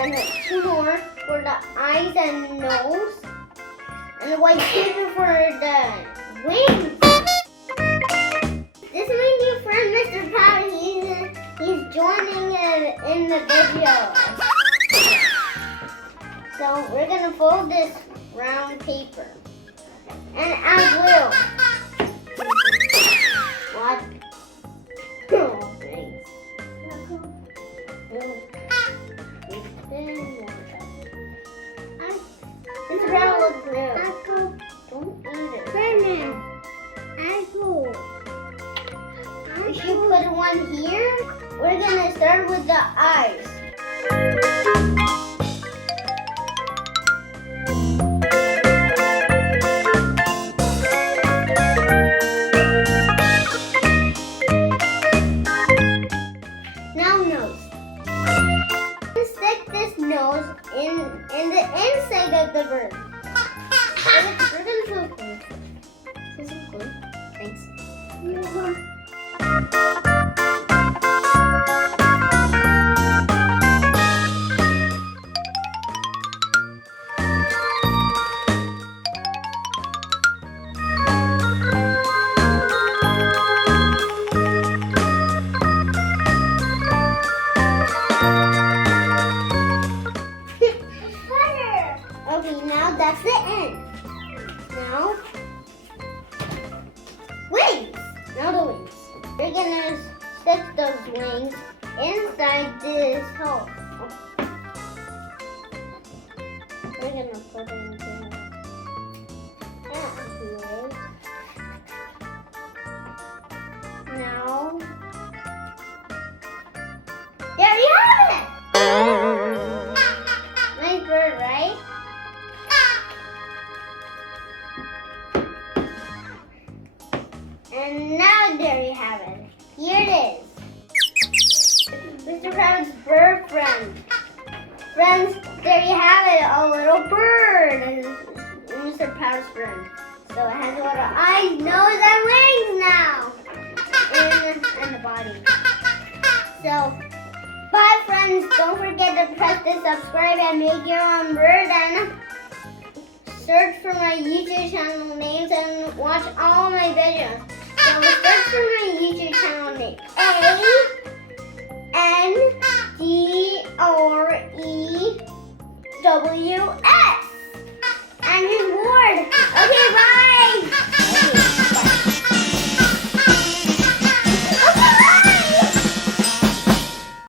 And 2 more for the eyes and nose. And the white paper for the wings. This is my new friend, Mr. Parrot. He's joining in the video. So we're gonna fold this round paper and add glue. What? Oh, thanks. This round with glue. Don't eat it. We should put one here. We're gonna start with the eyes. Now nose. Stick this nose in the inside of the bird. We're gonna put glue. This is glue. Thanks. Okay, now that's the end. Now, wings. Now the wings. We're gonna stick those wings inside this hole. We're gonna put it into here. Now, there we have it. Nice bird, right? And now there you have it. Here it is. Mr. Parrot's bird friend. Friends, there you have it, a little bird. Mr. Parrot's friend. So it has a little eyes, nose, and wings now. And the body. So, bye friends. Don't forget to press the subscribe and make your own bird and search for my YouTube channel names and watch all my videos. So search for my YouTube channel name. ANDREWS. And his word. Okay, bye.